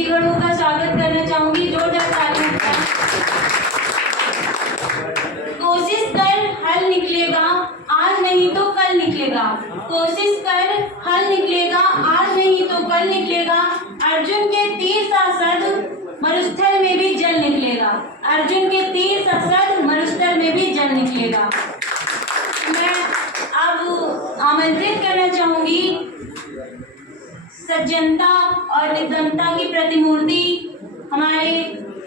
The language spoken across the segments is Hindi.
अतिथिगणों का स्वागत करना चाहूंगी। जोरदार तालियों से। कोशिश कर हल निकलेगा, आज नहीं तो कल निकलेगा। कोशिश कर हल निकलेगा, आज नहीं तो कल निकलेगा। अर्जुन के तीर सा शब्द मरुस्थल में भी जल निकलेगा। अर्जुन के तीर सा शब्द मरुस्थल में भी जल निकलेगा। मैं अब आमंत्रित करना चाहूंगी सज्जनता और निर्धनता की प्रतिमूर्ति हमारे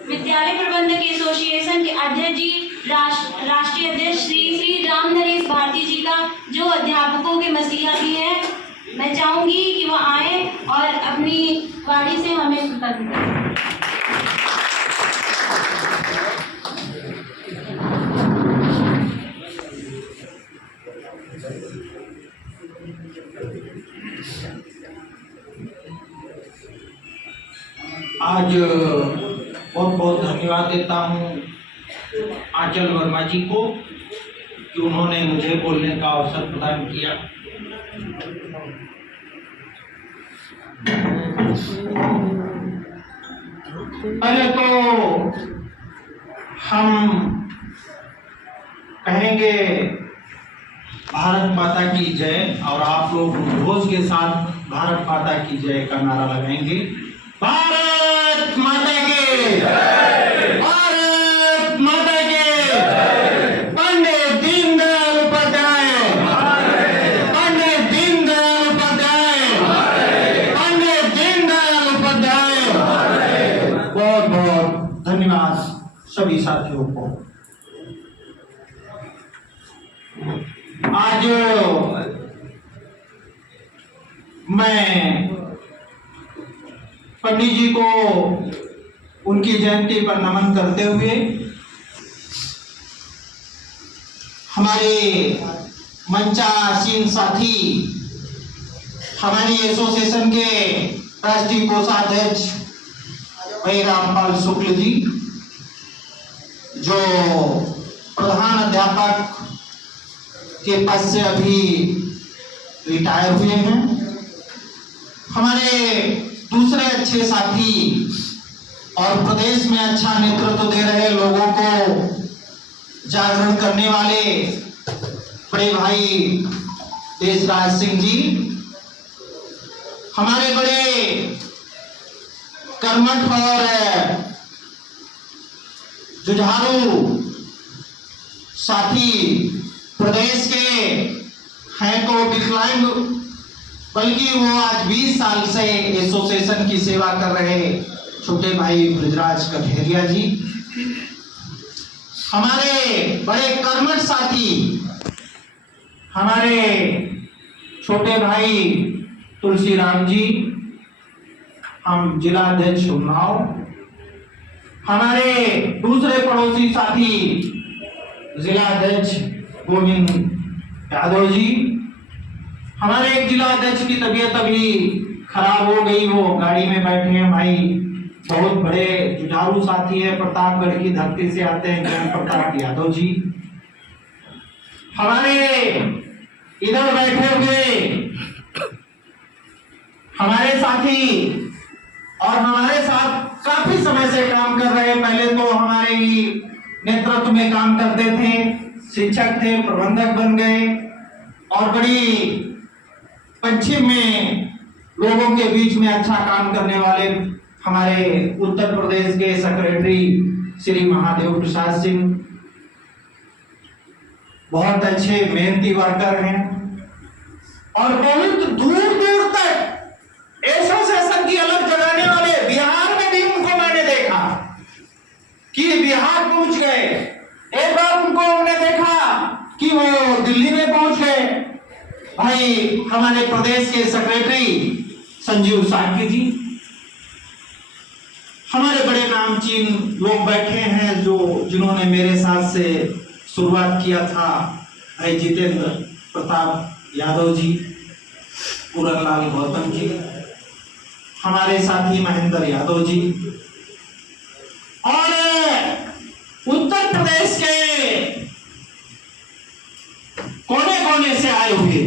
विद्यालय प्रबंधक एसोसिएशन के अध्यक्ष जी, राष्ट्रीय अध्यक्ष श्री राम नरेश भारती जी का, जो अध्यापकों के मसीहा भी है। मैं चाहूंगी कि वह आए और अपनी वाणी से हमें सुनाएं। आज बहुत बहुत धन्यवाद देता हूँ आंचल वर्मा जी को कि उन्होंने मुझे बोलने का अवसर प्रदान किया। पहले तो हम कहेंगे भारत माता की जय और आप लोग घोष के साथ भारत माता की जय का नारा लगाएंगे। भारत माता की जय, भारत माता की जय। पंडित दीनदयाल उपाध्याय, पंडित दीनदयाल उपाध्याय, पंडित दीनदयाल उपाध्याय। बहुत बहुत धन्यवाद सभी साथियों को। आज मैं पंडित जी को उनकी जयंती पर नमन करते हुए हमारे मंचासीन साथी, हमारी एसोसिएशन के राष्ट्रीय कोषाध्यक्ष भाई रामपाल शुक्ल जी, जो प्रधान अध्यापक के पद से अभी रिटायर हुए हैं, हमारे दूसरे अच्छे साथी और प्रदेश में अच्छा नेतृत्व दे रहे लोगों को जागरण करने वाले बड़े भाई देशराज सिंह जी, हमारे बड़े कर्मठ और जुझारू साथी प्रदेश के हैं तो विकलांग, बल्कि वो आज 20 साल से एसोसिएशन की सेवा कर रहे छोटे भाई ब्रजराज कठेरिया जी, हमारे बड़े कर्मठ साथी हमारे छोटे भाई तुलसीराम जी, हम जिला अध्यक्ष उन्नाव, हमारे दूसरे पड़ोसी साथी जिला अध्यक्ष गोविंद यादव जी, हमारे एक जिला अध्यक्ष की तबीयत अभी खराब हो गई, वो गाड़ी में बैठे हैं भाई, बहुत बड़े जुझारू साथी है, प्रतापगढ़ की धरती से आते हैं जय प्रताप यादव जी, हमारे इधर बैठे हुए हमारे साथी और हमारे साथ काफी समय से काम कर रहे, पहले तो हमारे ही नेतृत्व में काम करते थे, शिक्षक थे, प्रबंधक बन गए और बड़ी पश्चिम में लोगों के बीच में अच्छा काम करने वाले हमारे उत्तर प्रदेश के सेक्रेटरी श्री महादेव प्रसाद सिंह, बहुत अच्छे मेहनती वर्कर हैं और बहुत दूर दूर तक एसोसिएशन की अलग जगाने वाले, बिहार में भी उनको मैंने देखा कि बिहार पहुंच गए, एक बार उनको हमने देखा कि वो दिल्ली में पहुंच गए। भाई हमारे प्रदेश के सेक्रेटरी संजीव साकी जी, हमारे बड़े नामचीन लोग बैठे हैं जो जिन्होंने मेरे साथ से शुरुआत किया था, भाई जितेंद्र प्रताप यादव जी, पूरनलाल गौतम जी, हमारे साथी महेंद्र यादव जी और उत्तर प्रदेश के कोने कोने से आए हुए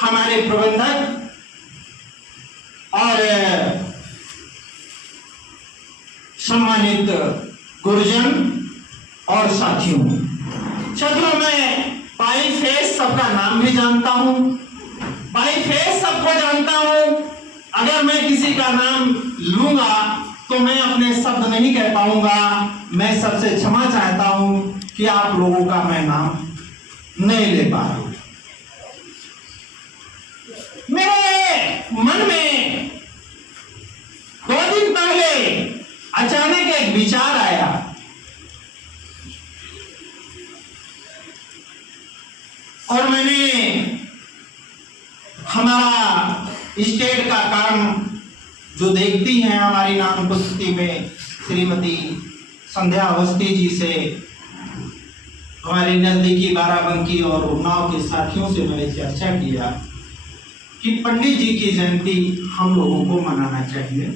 हमारे प्रबंधक और सम्मानित गुरुजन और साथियों, मैं बाई फेस सबका नाम भी जानता हूं, बाई फेस सबको जानता हूं। अगर मैं किसी का नाम लूंगा तो मैं अपने शब्द नहीं कह पाऊंगा। मैं सबसे क्षमा चाहता हूं कि आप लोगों का मैं नाम नहीं ले पा रहा हूं। मेरे मन में 2 दिन पहले अचानक एक विचार आया। और मैंने हमारा स्टेट का काम जो देखती हैं हमारी नाम उपस्थिति में श्रीमती संध्या अवस्थी जी से, हमारे नजदीकी बाराबंकी और उन्नाव के साथियों से मैंने चर्चा किया कि पंडित जी की जयंती हम लोगों को मनाना चाहिए।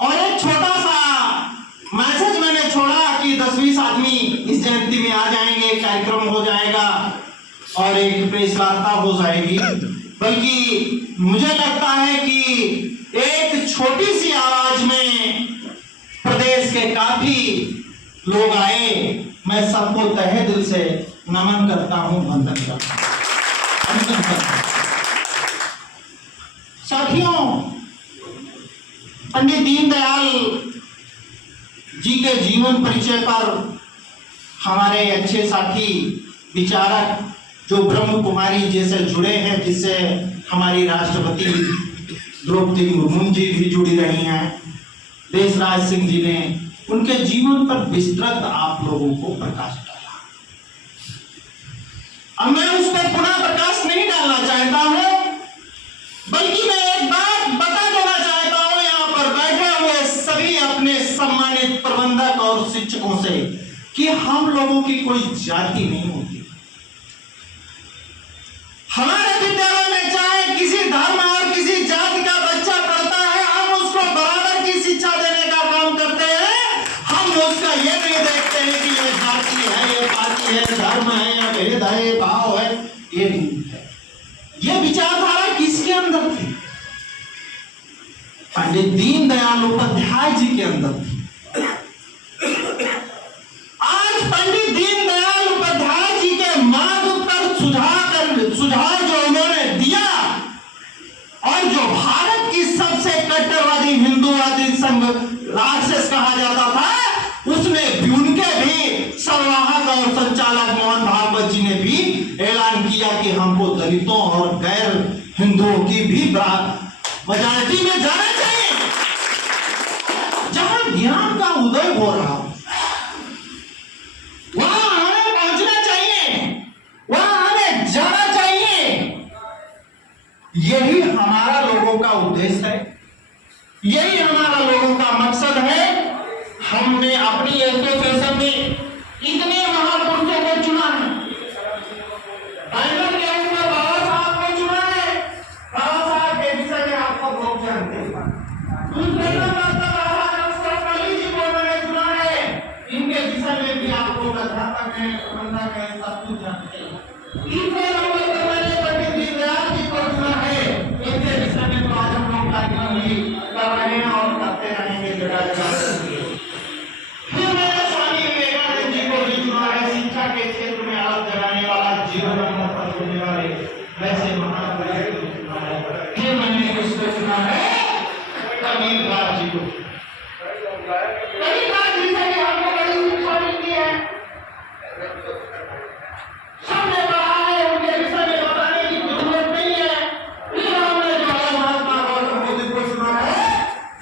और एक छोटा सा मैसेज मैंने छोड़ा कि 10-20 आदमी इस जयंती में आ जाएंगे, कार्यक्रम हो जाएगा और एक प्रेस वार्ता हो जाएगी। बल्कि मुझे लगता है कि एक छोटी सी आवाज में प्रदेश के काफी लोग आए। मैं सबको तहे दिल से नमन करता हूं, वंदन करता हूं। साथियों, पंडित दीनदयाल जी के जीवन परिचय पर हमारे अच्छे साथी विचारक जो ब्रह्म कुमारी जैसे जुड़े हैं, जिससे हमारी राष्ट्रपति द्रौपदी मुर्मू जी भी जुड़ी रही हैं, देशराज सिंह जी ने उनके जीवन पर विस्तृत आप लोगों को प्रकाश डाला। अब मैं उस पर पुनः प्रकाश नहीं डालना चाहता हूं, बल्कि मैं एक बात बता देना चाहता हूं यहां पर बैठे हुए सभी अपने सम्मानित प्रबंधक और शिक्षकों से कि हम लोगों की कोई जाति नहीं होती। हमारे विद्यालय में चाहे किसी धर्म और किसी जाति का बच्चा पढ़ता है, हम उसको बराबर की शिक्षा देने का काम करते हैं। हम उसका ये नहीं देखते हैं कि ये जाति है, ये पार्टी है, धर्म है या भेद है, भाव है, ये नहीं है। ये विचारधारा किसके अंदर थी? पंडित दीनदयाल उपाध्याय जी के अंदर थी। आज पंडित दीनदयाल उपाध्याय जी के मार्ग पर सुझाव जो उन्होंने दिया और जो भारत की सबसे कट्टरवादी हिंदूवादी संघ राक्षस कहा जाता था, उसने भी उनके भी संवाहक और संचालक मोहन भागवत जी ने भी ऐलान किया कि हमको दलितों और गैर हिंदुओं की भी मेजॉरिटी में जाना चाहिए। जहां ज्ञान का उदय हो रहा हो वहां हमें पहुंचना चाहिए, वहां हमें जाना चाहिए। यही हमारा लोगों का उद्देश्य है, यही हमारा लोगों का मकसद है। हमने अपनी एसोसिएशन में इतने महापुरुषों को चुना है। बैनर के ऊपर बाबा साहब को चुना है। बाबा साहब के विषय में आपको बहुत जानते हैं। दूसरे नंबर पर बाबा साहब कली जी को मैंने चुना है। इनके विषय में भी आप लोग अध्यापक हैं, प्रबंधक हैं, सब कुछ जानते हैं। तीसरे नंबर पर मैंने पंडित दीनदयाल जी को चुना है। इनके विषय में तो आज हम लोग कार्यक्रम भी कर रहे हैं और करते रहेंगे जगह जगह। फिर मैंने स्वामी विवेकानंद जी को भी चुना है, शिक्षा के क्षेत्र में आग जगाने वाला, जीवन पर जोड़ने वाले वैसे महान व्यक्ति को चुना है। फिर मैंने किसको चुना है? कबीरदास जी को। कबीरदास जी से हमको बड़ी शिक्षा मिलती है। हमने पढ़ा है, उनके विषय में बताने की जरूरत नहीं है। फिर हमने जो है महात्मा गौतम बुद्ध को चुना है,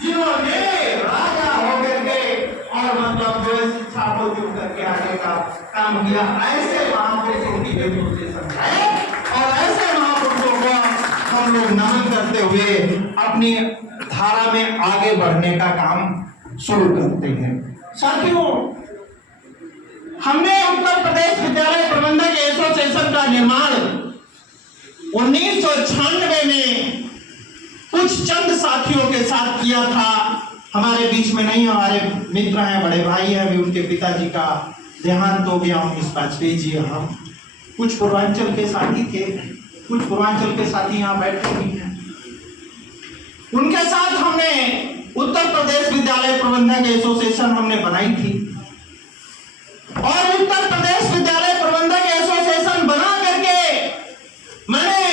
जिन्होंने राजा होकर के और मतलब जो शिक्षा को चुन करके आगे का काम किया। ऐसे महापुरुषों की एसोसिएशन है और ऐसे महापुरुषों को हम लोग नमन करते हुए अपनी धारा में आगे बढ़ने का काम शुरू करते हैं। साथियों, हमने उत्तर प्रदेश विद्यालय प्रबंधक एसोसिएशन का निर्माण 1996 में कुछ चंद साथियों के साथ किया था। हमारे बीच में नहीं, हमारे मित्र हैं, बड़े भाई हैं, अभी उनके पिताजी का देहांत हो गया। उमेश वाजपेयी जी, हम कुछ पूर्वांचल के साथी थे, कुछ पूर्वांचल के साथी यहाँ बैठे भी हैं। उनके साथ हमने उत्तर प्रदेश विद्यालय प्रबंधक एसोसिएशन हमने बनाई थी और उत्तर प्रदेश विद्यालय प्रबंधक एसोसिएशन बना करके मैंने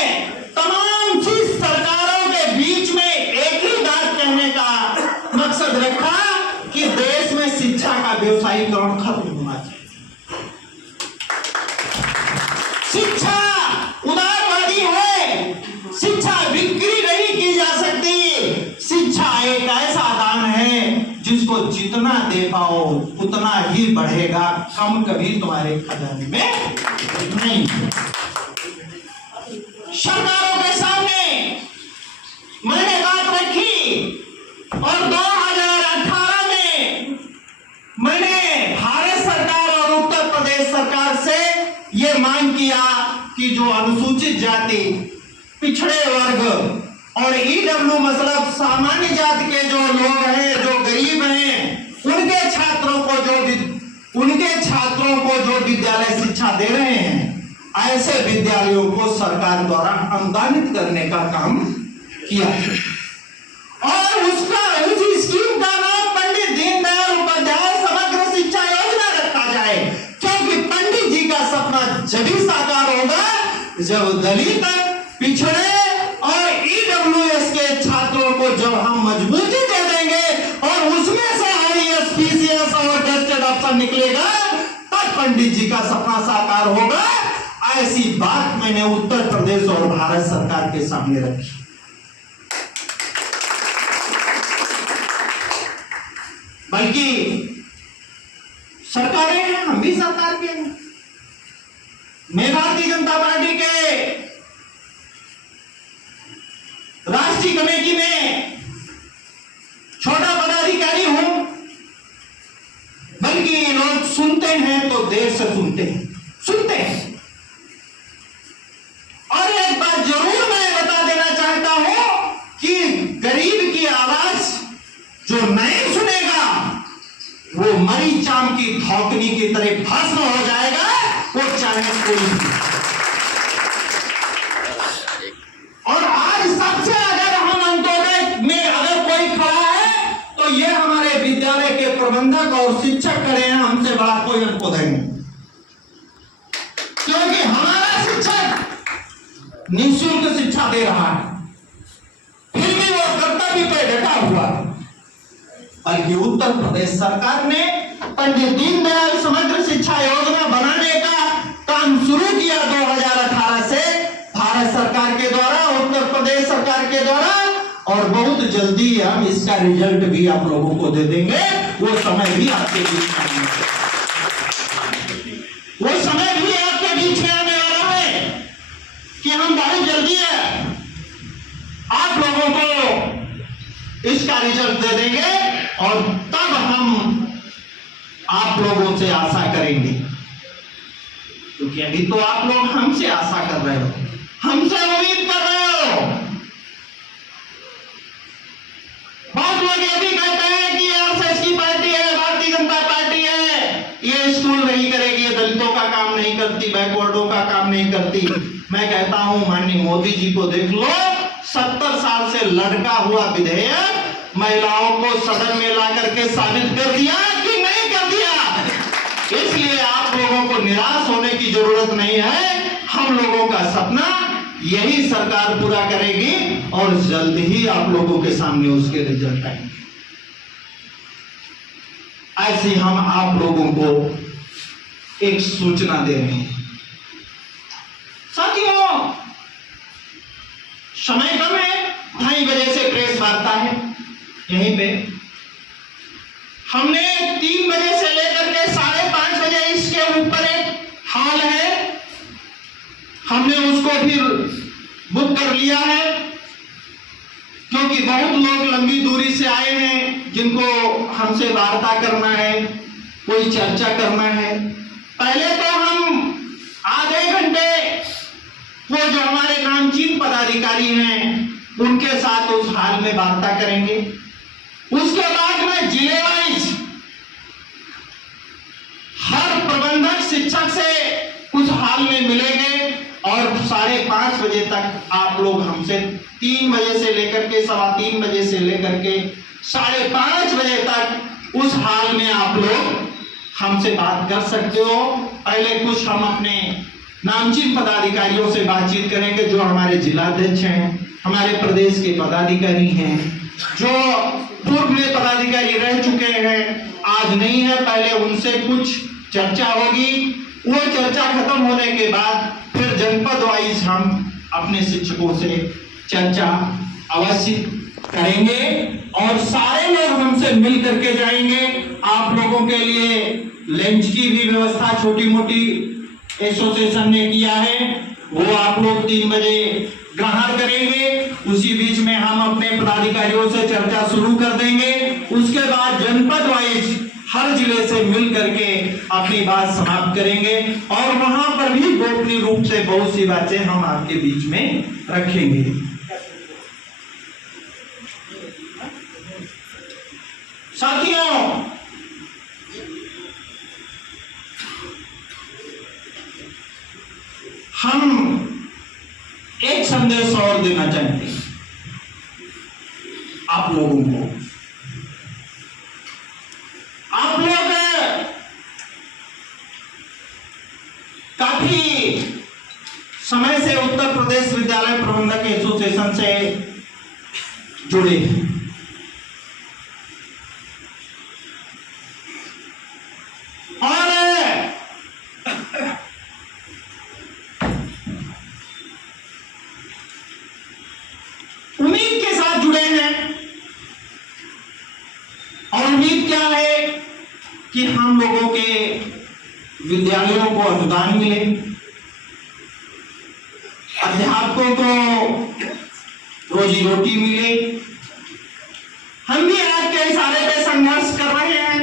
तमाम सी सरकारों के बीच में एक ही बात कहने का मकसद रखा कि देश में शिक्षा का व्यवसायीकरण खत्म होना चाहिए। शिक्षा उदारवादी है, शिक्षा बिक्री नहीं की जा सकती। शिक्षा एक ऐसा दान है जिसको जितना दे पाओ उतना ही बढ़ेगा, कम कभी तुम्हारे खजाने में नहीं। सरकारों के सामने मैंने बात रखी और 2018 में मैंने भारत सरकार और उत्तर प्रदेश सरकार से ये मांग किया कि जो अनुसूचित जाति, पिछड़े वर्ग और ईडब्ल्यू मतलब सामान्य जाति के जो लोग हैं, जो गरीब हैं, उनके छात्रों को जो विद्यालय शिक्षा दे रहे हैं, ऐसे विद्यालयों को सरकार द्वारा अनुदानित करने का काम किया और उस स्कीम का नाम पंडित दीनदयाल उपाध्याय समग्र शिक्षा योजना रखा जाए, क्योंकि पंडित जी का सपना जब साकार होगा जब दलित, पिछड़े और ईडब्ल्यूएस के छात्रों को जब हम मजबूती दे देंगे और उसमें से आईएएस, पीसीएस और टेस्टेड ऑप्शन निकलेगा तब पंडित जी का सपना साकार होगा। ऐसी बात मैंने उत्तर प्रदेश और भारत सरकार के सामने रखी। बल्कि सरकारें हैं, हम भी सरकार के हैं। मैं भारतीय जनता पार्टी के राष्ट्रीय कमेटी में छोटा पदाधिकारी हूं, बल्कि लोग सुनते हैं तो देर से सुनते हैं। और एक बात जरूर मैं बता देना चाहता हूं कि गरीब की आवाज जो नहीं सुनेगा वो मरी चाम की धौकनी की तरह भस्म हो जाएगा, वो चाहे कोई भी। और आज सबसे अगर हम अंत्योदय में अगर कोई खड़ा है तो ये हमारे विद्यालय के प्रबंधक और शिक्षक खड़े हैं, हमसे बड़ा कोई अंत्योदय नहीं। क्योंकि हमारा शिक्षक निःशुल्क शिक्षा दे रहा है, फिर भी वो कर्तव्य पे डटा हुआ है। बल्कि उत्तर प्रदेश सरकार ने पंडित दीनदयाल समग्र शिक्षा योजना बनाने का काम शुरू किया 2018 से भारत सरकार के द्वारा, उत्तर प्रदेश सरकार के द्वारा, और बहुत जल्दी हम इसका रिजल्ट भी आप लोगों को दे देंगे। वो समय भी आपके बीच में आने वाला है कि हम बहुत जल्दी आप लोगों को इसका रिजल्ट दे देंगे और तब हम आप लोगों से आशा करेंगे, क्योंकि अभी तो आप लोग हमसे आशा कर रहे हो, हमसे उम्मीद कर रहे हो। बहुत लोग ये भी कहते हैं कि आरएसएस की पार्टी है, भारतीय जनता पार्टी है, ये स्कूल नहीं करेगी, ये दलितों का काम नहीं करती, बैकवर्डों का काम नहीं करती। मैं कहता हूं माननीय मोदी जी को देख लो, 70 साल से लटका हुआ विधेयक महिलाओं को सदन में ला करके साबित कर दिया कि नहीं कर दिया। इसलिए आप लोगों को निराश होने की जरूरत नहीं है। हम लोगों का सपना यही सरकार पूरा करेगी और जल्द ही आप लोगों के सामने उसके रिजल्ट आएंगे। ऐसे हम आप लोगों को एक सूचना दे रहे हैं। साथियों, समय कम है, 2:30 बजे से प्रेस वार्ता है यहीं पे। हमने 3 बजे से लेकर के 5:30 बजे इसके ऊपर एक हॉल है, हमने उसको फिर बुक कर लिया है, क्योंकि बहुत लोग लंबी दूरी से आए हैं जिनको हमसे वार्ता करना है, कोई चर्चा करना है। पहले तो हम आधे घंटे वो जो हमारे नामचीन पदाधिकारी हैं उनके साथ उस हाल में वार्ता करेंगे। उसके बाद में जिले वाइज हर प्रबंधक शिक्षक से उस हाल में मिलेंगे और 5:30 बजे तक आप लोग हमसे 3 बजे से लेकर के 3:15 बजे से लेकर के 5:30 बजे तक उस हाल में आप लोग हमसे बात कर सकते हो। पहले कुछ हम अपने नामचीन पदाधिकारियों से बातचीत करेंगे, जो हमारे जिलाध्यक्ष हैं, हमारे प्रदेश के पदाधिकारी हैं, जो पूर्व में पदाधिकारी रह चुके हैं, आज नहीं है, पहले उनसे कुछ चर्चा होगी। वो चर्चा खत्म होने के बाद फिर जनपद वाइज हम अपने शिक्षकों से चर्चा अवश्य करेंगे और सारे लोग हमसे मिल करके जाएंगे। आप लोगों के लिए लंच की भी व्यवस्था छोटी मोटी एसोसिएशन ने किया है, वो आप लोग 3 बजे ग्रहण करेंगे। उसी बीच में हम अपने पदाधिकारियों से चर्चा शुरू कर देंगे। उसके बाद जनपद वाइज हर जिले से मिल करके अपनी बात समाप्त करेंगे और वहां पर भी गोपनीय रूप से बहुत सी बातें हम आपके बीच में रखेंगे। साथियों, हम एक संदेश और देना चाहते हैं आप लोगों को। आप लोग काफी समय से उत्तर प्रदेश विद्यालय प्रबंधक एसोसिएशन से जुड़े हैं और उम्मीद के साथ जुड़े हैं। और उम्मीद क्या है कि हम लोगों के विद्यालयों को अनुदान मिले, अध्यापकों को रोजी रोटी मिले। हम भी आज के इशारे पे संघर्ष कर रहे हैं।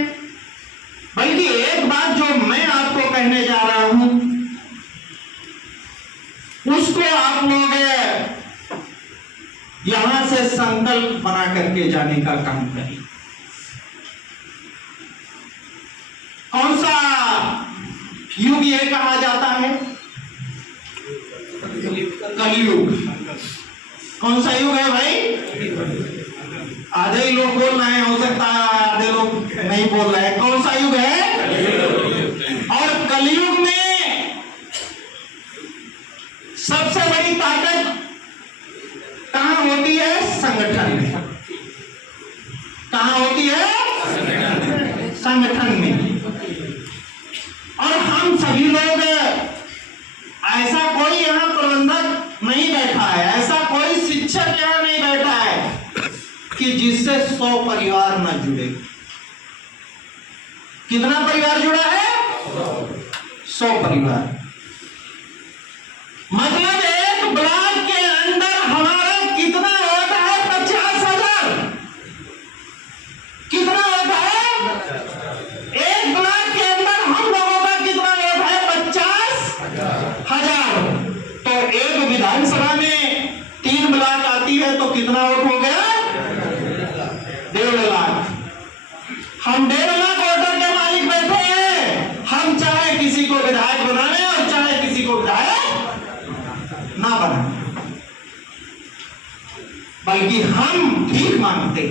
बल्कि एक बात जो मैं आपको कहने जा रहा हूं, उसको आप लोग यहां से संकल्प बना करके जाने का काम करें। कौन सा युग ये कहा जाता है? कलयुग। कौन सा युग है भाई? आधे ही लोग बोल रहे हैं, हो सकता है आधे लोग नहीं बोल रहे हैं। कौन सा युग है? और कलयुग में सबसे बड़ी ताकत कहां होती है? संगठन में। कहां होती है? संगठन में। और हम सभी लोग, ऐसा कोई यहां प्रबंधक नहीं बैठा है, ऐसा कोई शिक्षक यहां नहीं बैठा है कि जिससे 100 परिवार न जुड़े। कितना परिवार जुड़ा है? 100 परिवार। मतलब एक ब्लॉक के अंदर हमारा कितना होता है? 50,000। कितना होता है? एक ब्लॉक के अंदर हम लोगों का कितना वोट है? 50,000। तो एक विधानसभा में 3 ब्लॉक आती है तो कितना वोट हो गया? 1.5 लाख। हम 1.5 लाख वोटर के मालिक बैठे हैं। हम चाहे किसी को विधायक बना लें और चाहे किसी को विधायक ना बना, बल्कि हम ठीक मानते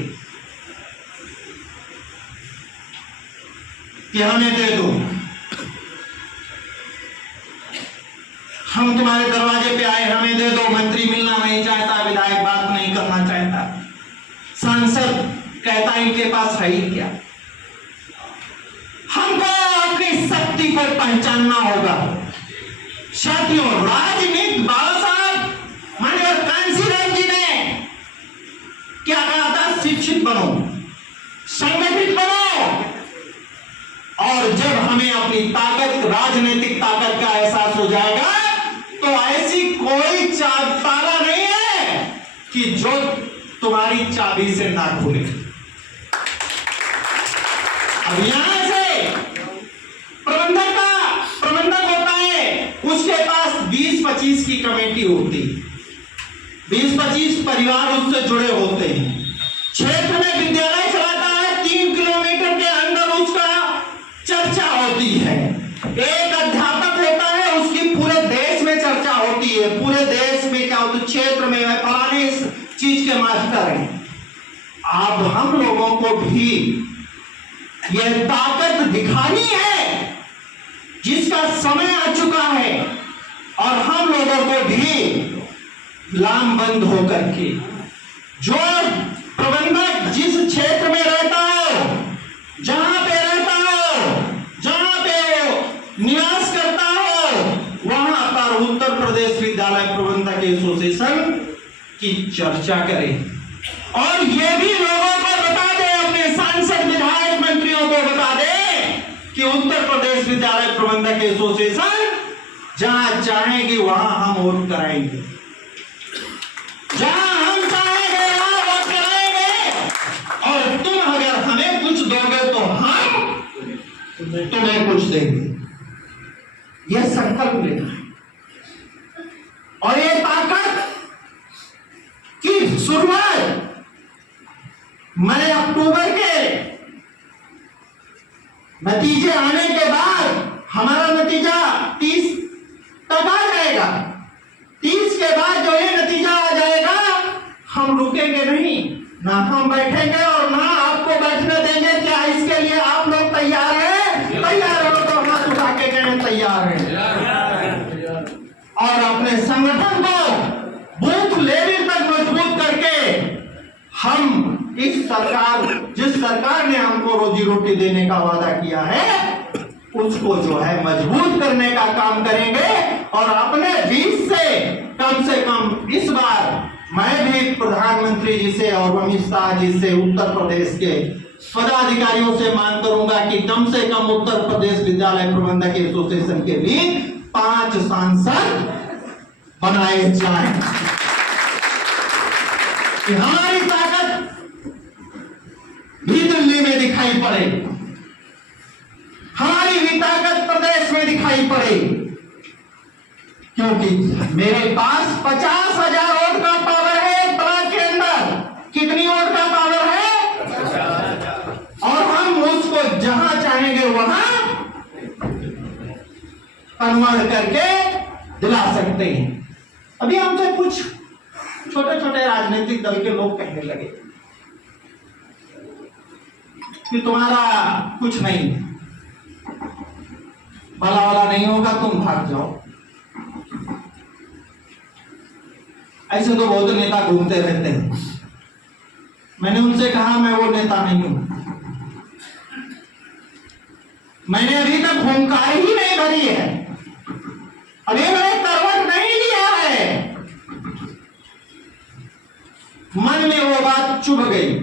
कि हमें दे दो, हम तुम्हारे दरवाजे पे आए, हमें दे दो। मंत्री मिलना नहीं चाहता, विधायक बात नहीं करना चाहता, सांसद कहता इनके पास है ही क्या। हमको अपनी शक्ति को पहचानना होगा। साथियों, राजनीति बाबा साहब माननीय कांशीराम जी ने क्या कहा था? शिक्षित बनो, संगठित बनो। और जब हमें अपनी ताकत, राजनीतिक ताकत का एहसास हो जाएगा तो ऐसी कोई ताला नहीं है कि जो तुम्हारी चाबी से ना खुले। अब यहां से प्रबंधक होता है, उसके पास 20-25 की कमेटी होती है, 20-25 परिवार उससे जुड़े होते हैं। क्षेत्र में विद्यालय चलाता है, 3 किलोमीटर के अंदर उसका चर्चा होती है। एक अध्यापक होता है, उसकी पूरे देश में चर्चा होती है। पूरे देश में क्या होता है? क्षेत्र में फलाने चीज के मास्टर हैं। अब हम लोगों को भी यह ताकत दिखानी है जिसका समय आ चुका है, और हम लोगों को भी लामबंद होकर के जो प्रबंधक जिस क्षेत्र में रहता हो, जहां पे रहता हो, जहां पे निवास करता हो, वहां पर उत्तर प्रदेश विद्यालय प्रबंधक एसोसिएशन की चर्चा करें और ये भी लोगों को बता दे, अपने सांसद विधायक मंत्रियों को बता दे कि उत्तर प्रदेश विद्यालय प्रबंधक एसोसिएशन जहां चाहेगी वहां हम वोट कराएंगे, जहां हम चाहेंगे वहां वोट कराएंगे, और तुम अगर हमें कुछ दोगे तो हम तुम्हें कुछ देंगे। यह संकल्प लेना है और ये ताकत की शुरुआत मई अक्टूबर के नतीजे आने के बाद, हमारा नतीजा 30 तक आ जाएगा। 30 के बाद जो ये नतीजा आ जाएगा, हम रुकेंगे नहीं, ना हम बैठेंगे और ना आपको बैठने देंगे। क्या इसके लिए आप लोग तैयार हैं? तैयार हो तो हाथ उठा के कहने तैयार हैं। और अपने संगठन को बूथ लेवल तक मजबूत करके हम इस सरकार, जिस सरकार ने हमको रोजी रोटी देने का वादा किया है, उसको जो है मजबूत करने का काम करेंगे। और अपने बीच से कम इस बार मैं भी प्रधानमंत्री जी से और अमित शाह जी से उत्तर प्रदेश के पदाधिकारियों से मांग करूंगा कि कम से कम उत्तर प्रदेश विद्यालय प्रबंधक एसोसिएशन के भी 5 सांसद बनाए जाएं, कि हमारी ताकत भी दिल्ली में दिखाई पड़े, हमारी भी ताकत प्रदेश में दिखाई पड़े। क्योंकि मेरे पास 50,000 वोट का पावर है एक ब्लॉक के अंदर। कितनी वोट का पावर है? और हम उसको जहां चाहेंगे वहां कन्वर्ट करके दिला सकते हैं। अभी हमसे कुछ छोटे छोटे राजनीतिक दल के लोग कहने लगे कि तुम्हारा कुछ नहीं, भला वाला नहीं होगा, तुम भाग जाओ। ऐसे तो बहुत नेता घूमते रहते हैं। मैंने उनसे कहा मैं वो नेता नहीं हूं, मैंने अभी तक हुंकार ही नहीं भरी है, अभी मैंने करवट नहीं लिया है। मन में वो बात चुभ गई।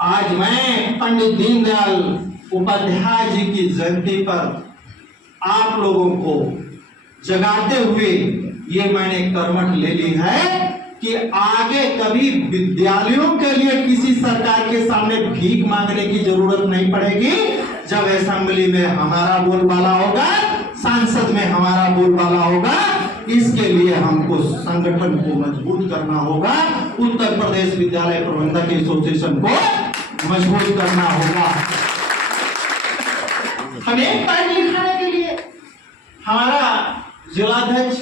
आज मैं पंडित दीनदयाल उपाध्याय जी की जयंती पर आप लोगों को जगाते हुए ये मैंने कर्मठ ले ली है कि आगे कभी विद्यालयों के लिए किसी सरकार के सामने भीख मांगने की जरूरत नहीं पड़ेगी। जब असेंबली में हमारा बोलबाला होगा, सांसद में हमारा बोलबाला होगा, इसके लिए हमको संगठन को मजबूत करना होगा, उत्तर प्रदेश विद्यालय प्रबंधक एसोसिएशन को मजबूत करना होगा। हम एक टाइम लिखाने के लिए हमारा जिलाध्यक्ष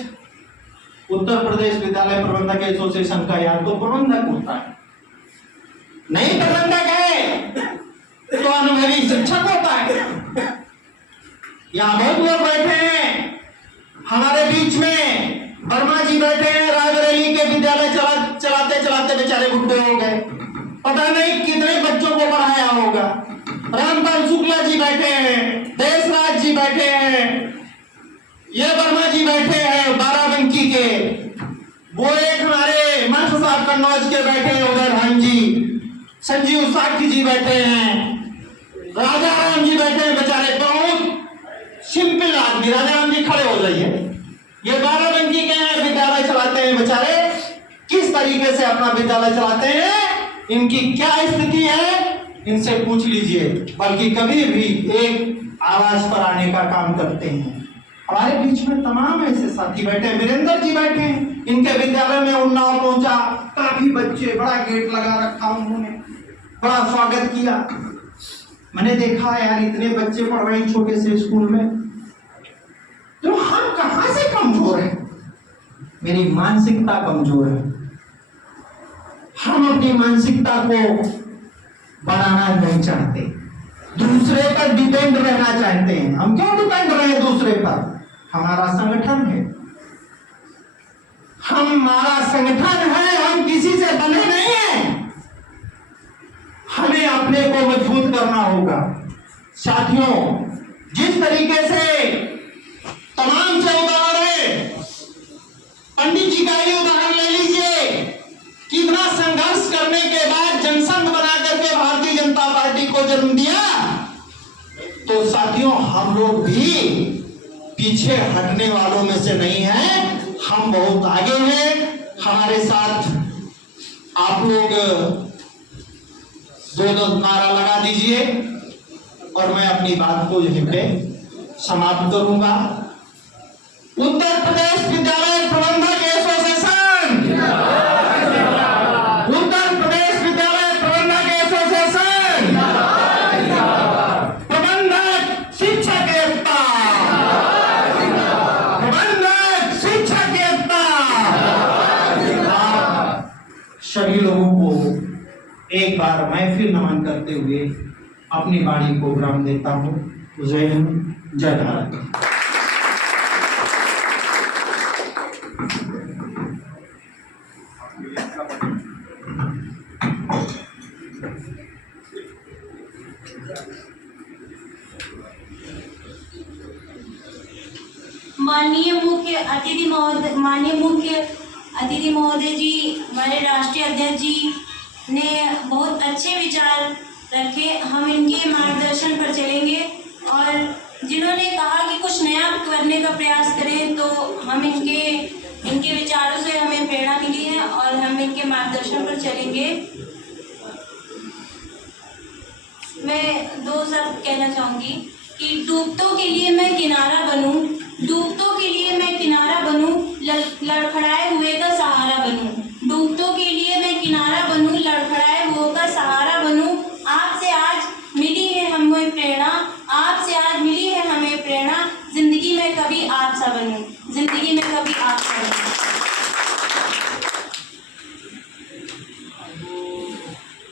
उत्तर प्रदेश विद्यालय प्रबंधक एसोसिएशन का या तो प्रबंधक होता है, नहीं प्रबंधक है तो अनुभवी शिक्षक होता है। यहाँ बहुत लोग बैठे हैं हमारे बीच में, वर्मा जी बैठे हैं, रायबरेली के विद्यालय चलाते चलाते बेचारे बुढ़े हो गए, पता नहीं कितने बच्चों को पढ़ाया होगा। रामपाल शुक्ला जी बैठे हैं, देशराज जी बैठे हैं, ये वर्मा जी बैठे हैं बाराबंकी के, वो एक हमारे मंच साहब कन्नौज के बैठे हैं उधर, हम जी संजीव साक्षी जी बैठे हैं, राजा राम जी बैठे हैं, बेचारे बहुत सिंपल आदमी। राजा राम जी खड़े हो जाइए, ये बाराबंकी के हैं, विद्यालय चलाते हैं बेचारे, किस तरीके से अपना विद्यालय चलाते हैं, इनकी क्या स्थिति है, इनसे पूछ लीजिए। बल्कि कभी भी एक आवाज पर आने का काम करते हैं। हमारे बीच में तमाम ऐसे साथी बैठे हैं, वीरेंद्र जी बैठे हैं, इनके विद्यालय में उन्नाव पहुंचा, काफी बच्चे, बड़ा गेट लगा रखा, उन्होंने बड़ा स्वागत किया। मैंने देखा यार इतने बच्चे पढ़ रहे हैं छोटे से स्कूल में, तो हम कहां से कमजोर हैं? मेरी मानसिकता कमजोर है। हम अपनी मानसिकता को बनाना नहीं चाहते, दूसरे पर डिपेंड रहना चाहते हैं। हम क्यों डिपेंड रहे दूसरे पर? हमारा संगठन है, हमारा संगठन है, हम किसी से बने नहीं हैं। हमें अपने को मजबूत करना होगा। साथियों, जिस तरीके से तमाम से उदाहरण है, पंडित जी का ही उदाहरण ले लीजिए, कितना संघर्ष करने के बाद जनसंघ बना करके भारतीय जनता पार्टी को जन्म दिया। तो साथियों, हम लोग भी पीछे हटने वालों में से नहीं हैं, हम बहुत आगे हैं। हमारे साथ आप लोग दो नारा लगा दीजिए और मैं अपनी बात को यहीं पे समाप्त करूंगा। उत्तर प्रदेश विद्यालय प्रबंधक एसोसिएशन, उत्तर प्रदेश विद्यालय प्रबंधक एसोसिएशन, प्रबंधक शिक्षक एकता, प्रबंधक शिक्षक एकता। सभी लोगों को एक बार मैं फिर नमन करते हुए अपनी वाणी को विराम देता हूँ। जय हिंद, जय भारत। माननीय मुख्य अतिथि महोदय जी, हमारे राष्ट्रीय अध्यक्ष जी ने बहुत अच्छे विचार रखे। हम इनके मार्गदर्शन पर चलेंगे और जिन्होंने कहा कि कुछ नया करने का प्रयास करें, तो हम इनके विचारों से हमें प्रेरणा मिली है और हम इनके मार्गदर्शन पर चलेंगे। मैं दो शब्द कहना चाहूँगी कि डूबतों के लिए मैं किनारा बनूं, डूबतों के लिए मैं किनारा बनूं, लड़खड़ाए